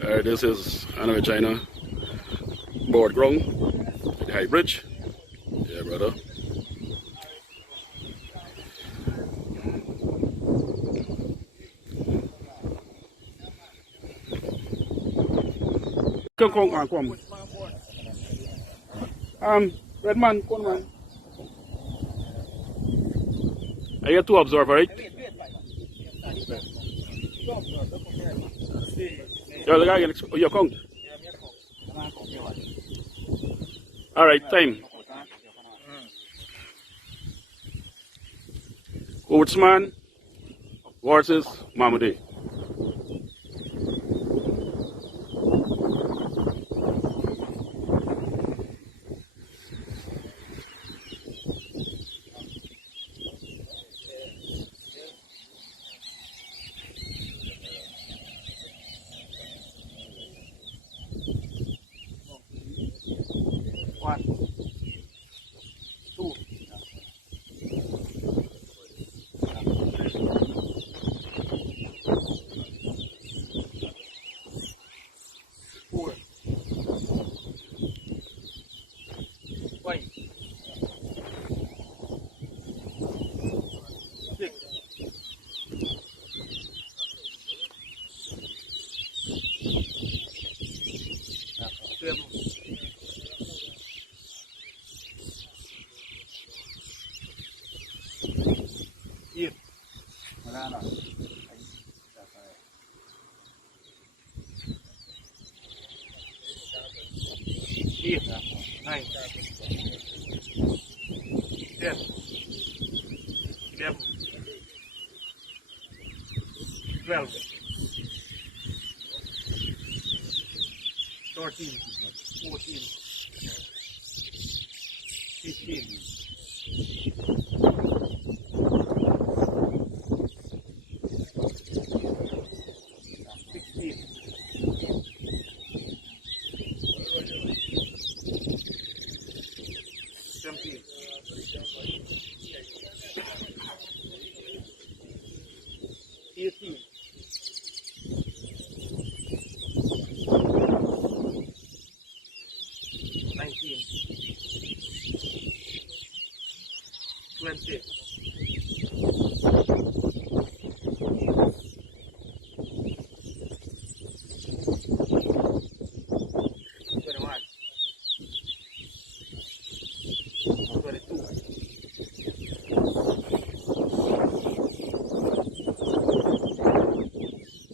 This is REGINA board ground, the high bridge. Yeah, brother. Come. Red man, come man. I get to observe, right? You're the guy, you come. All right, time. Woodsman versus MAMODAY. One, two, four, five, six, seven, 8. Wala na. 8, 9, 10, 11, 12, 13, 14, 15, 16, 17, 18, 19, 20, 21, 22,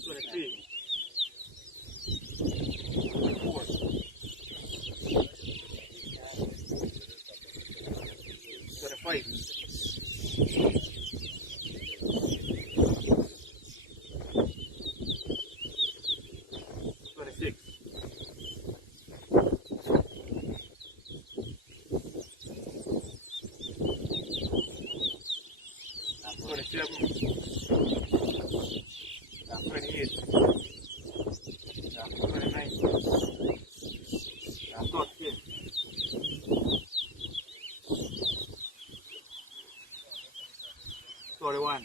23, 24, 25, 26, 27, 28, 29, 30, 31,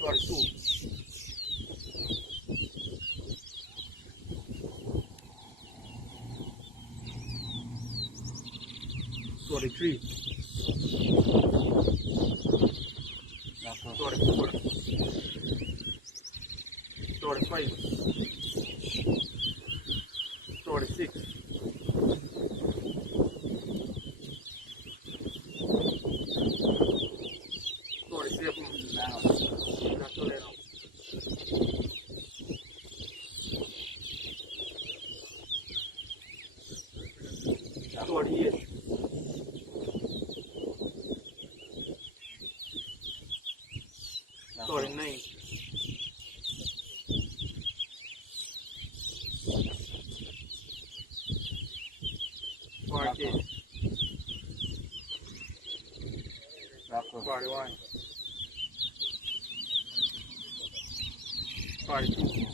32, 33, 34, 35, 36, 37, 48, 49, 40, 41, 42,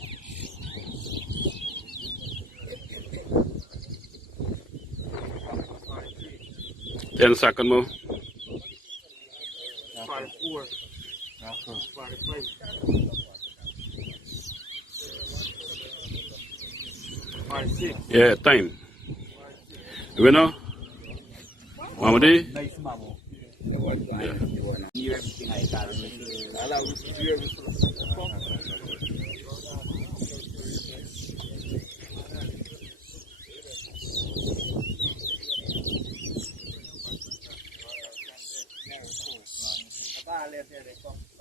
10 seconds more. 44, 45, 5-6. Yeah, time. Winner, MAMODAY. Nice mamo. Yeah. Knew everything I can. Tá,